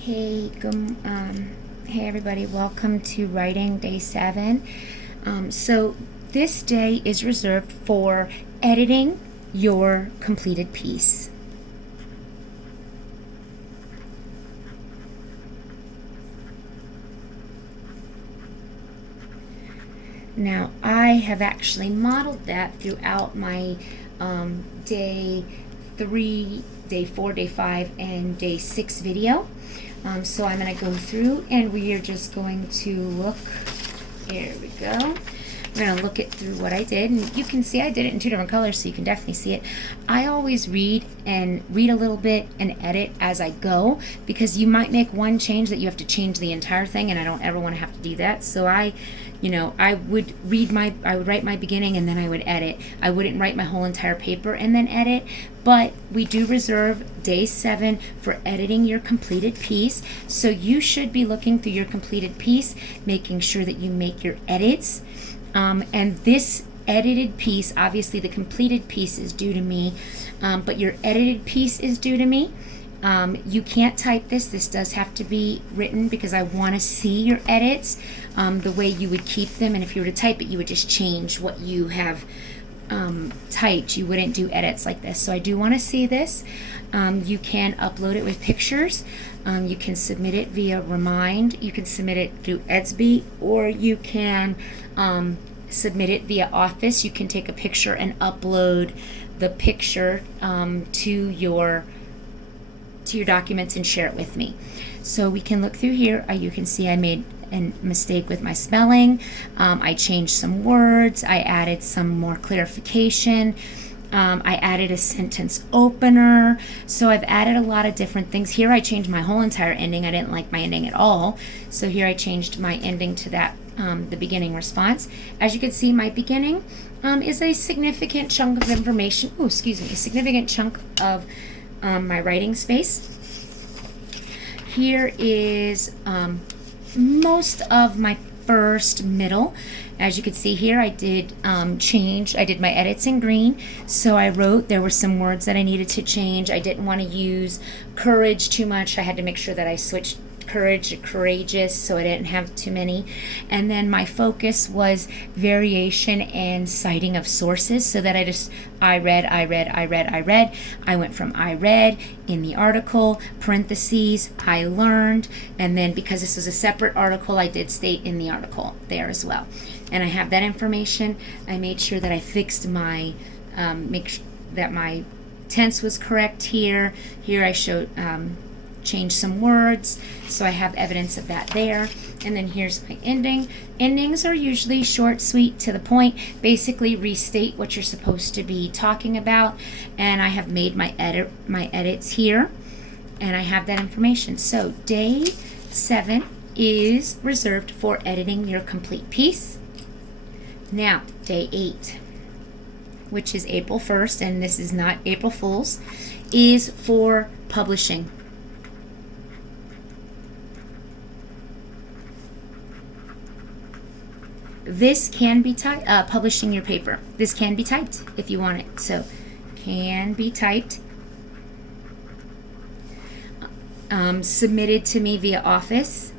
Hey everybody, welcome to writing day 7. So this day is reserved for editing your completed piece. Now I have actually modeled that throughout my day 3, day 4, day 5, and day 6 video. So I'm going to go through and we are just going to look. Here we go. We're going to look it through what I did, and you can see I did it in 2 different colors, so you can definitely see it. I always read a little bit and edit as I go, because you might make one change that you have to change the entire thing, and I don't ever want to have to do that. So I would write my beginning and then I would edit. I wouldn't write my whole entire paper and then edit, but we do reserve day 7 for editing your completed piece. So you should be looking through your completed piece, making sure that you make your edits. And this edited piece, obviously the completed piece is due to me, but your edited piece is due to me. You can't type this. This does have to be written because I want to see your edits, the way you would keep them. And if you were to type it, you would just change what you have typed. You wouldn't do edits like this. So I do want to see this. You can upload it with pictures. You can submit it via Remind. You can submit it through Edsby, or you can submit it via Office. You can take a picture and upload the picture to your documents and share it with me. So we can look through here. You can see I made a mistake with my spelling. I changed some words. I added some more clarification. I added a sentence opener. So I've added a lot of different things. Here I changed my whole entire ending. I didn't like my ending at all. So here I changed my ending to that, the beginning response. As you can see, my beginning is a significant chunk of information. A significant chunk of my writing space. Here is most of my first middle. As you can see here, I did my edits in green. So I wrote, there were some words that I needed to change. I didn't want to use courage too much. I had to make sure that I switched courage to courageous, so I didn't have too many. And then my focus was variation and citing of sources, so that I read. I went from I read in the article, parentheses, I learned, and then because this was a separate article, I did state in the article there as well. And I have that information. I made sure that I fixed my, that my tense was correct here. Here I showed, change some words, so I have evidence of that there. And then here's my ending. Endings are usually short, sweet, to the point. Basically restate what you're supposed to be talking about, and I have made my edits here, and I have that information. So day 7 is reserved for editing your complete piece. Now day 8, which is April 1st, and this is not April Fool's, is for publishing. This can be publishing your paper. This can be typed if you want it. So, can be typed. Submitted to me via Office,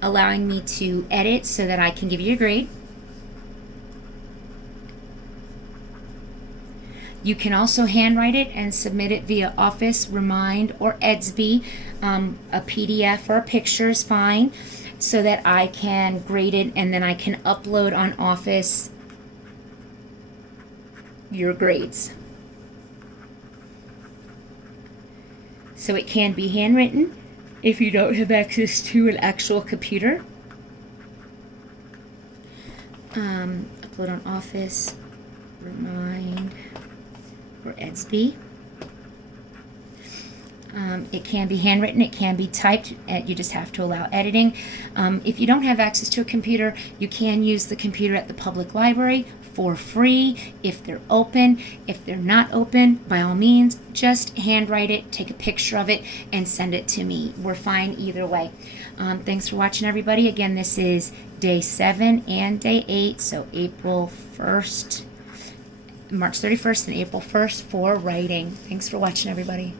allowing me to edit so that I can give you a grade. You can also handwrite it and submit it via Office, Remind, or Edsby. A PDF or a picture is fine, so that I can grade it, and then I can upload on Office your grades. So it can be handwritten if you don't have access to an actual computer. Upload on Office, Remind, or Edsby. It can be handwritten, it can be typed, you just have to allow editing. If you don't have access to a computer, you can use the computer at the public library for free if they're open. If they're not open, by all means, just handwrite it, take a picture of it, and send it to me. We're fine either way. Thanks for watching, everybody. Again, this is day 7 and day 8, so April 1st, March 31st, and April 1st for writing. Thanks for watching, everybody.